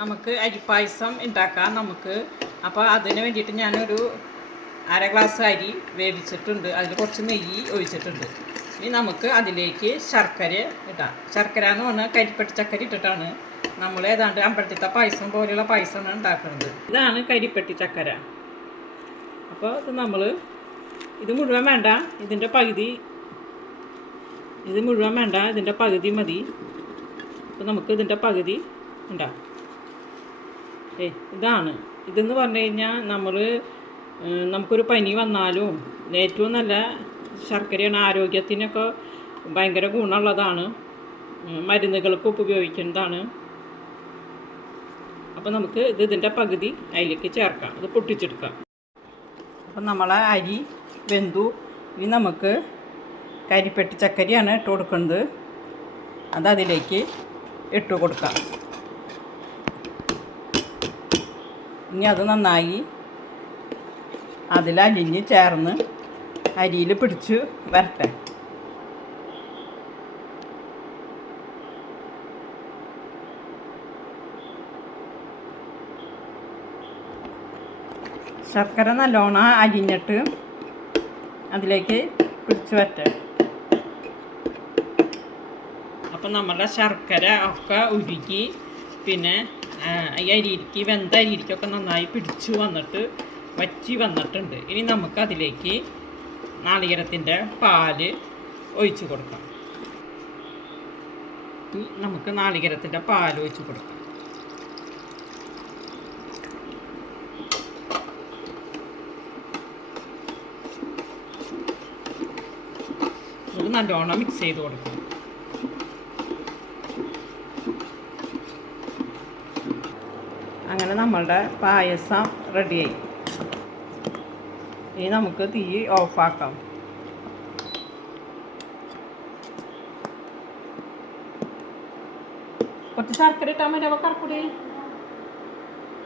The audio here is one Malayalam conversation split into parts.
നമുക്ക് അരിപ്പായസം ഉണ്ടാക്കാം അപ്പോൾ അതിന് വേണ്ടിയിട്ട് ഞാനൊരു അര ഗ്ലാസ് അരി വേവിച്ചിട്ടുണ്ട്. അതിൽ കുറച്ച് നെയ്യ് ഒഴിച്ചിട്ടുണ്ട്. ഇനി നമുക്ക് അതിലേക്ക് ശർക്കര ഇടാം. ശർക്കര എന്ന് പറഞ്ഞാൽ കരിപ്പട്ടി ചക്കര ഇട്ടിട്ടാണ് നമ്മൾ ഏതാണ്ട് അമ്പലത്തിലത്തെ പായസം പോലെയുള്ള പായസമാണ് ഉണ്ടാക്കുന്നത്. ഇതാണ് കരിപ്പട്ടി ചക്കര. അപ്പോൾ ഇത് മുഴുവൻ വേണ്ട, ഇതിൻ്റെ പകുതി. ഇത് മുഴുവൻ വേണ്ട, ഇതിൻ്റെ പകുതി മതി. അപ്പോൾ നമുക്ക് ഇതിൻ്റെ പകുതി ഉണ്ടാകും. ഇതെന്ന് പറഞ്ഞു കഴിഞ്ഞാൽ നമുക്കൊരു പനി വന്നാലും ഏറ്റവും നല്ല ശർക്കരയാണ്. ആരോഗ്യത്തിനൊക്കെ ഭയങ്കര ഗുണമുള്ളതാണ്, മരുന്നുകൾക്ക് ഉപയോഗിക്കുന്നതാണ്. അപ്പോൾ നമുക്ക് ഇതിൻ്റെ പകുതി അതിലേക്ക് ചേർക്കാം. ഇത് പൊട്ടിച്ചെടുക്കാം. അപ്പം നമ്മളെ അരി വെന്തു. ഇനി നമുക്ക് കരിപ്പെട്ടി ചക്കരയാണ് ഇട്ട് കൊടുക്കുന്നത്. അതിലേക്ക് ഇട്ട് കൊടുക്കാം. ഇനി അത് നന്നായി അതിലലിഞ്ഞ് ചേർന്ന് അരിയിൽ പിടിച്ച് വരട്ടെ. ശർക്കര നല്ലോണം അരിഞ്ഞിട്ട് അതിലേക്ക് പിടിച്ച് വരട്ടെ. അപ്പം നമ്മുടെ ശർക്കര ഒക്കെ ഉരുക്കി പിന്നെ ഈ അരിയിരിക്ക് വെന്ത അരിയിരിക്കൊക്കെ നന്നായി പിടിച്ചു വന്നിട്ട് വറ്റി വന്നിട്ടുണ്ട്. ഇനി നമുക്ക് അതിലേക്ക് നാളികേരത്തിൻ്റെ പാല് ഒഴിച്ച് കൊടുക്കാം. നമുക്ക് നാളികേരത്തിൻ്റെ പാൽ ഒഴിച്ച് കൊടുക്കാം. ഇത് നല്ലോണം മിക്സ് ചെയ്ത് കൊടുക്കാം. അങ്ങനെ നമ്മളുടെ പായസം റെഡിയായി. ഇനി നമുക്ക് തീ ഓഫാക്കാം. കുറച്ച് ശർക്കര ഇട്ടാൽ മതി. അവ കറക്കൂടി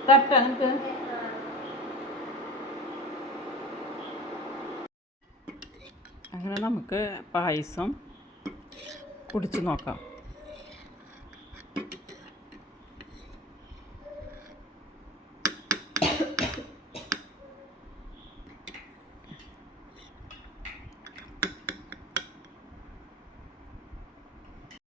തട്ടാ നമുക്ക്. അങ്ങനെ നമുക്ക് പായസം കുടിച്ച് നോക്കാം.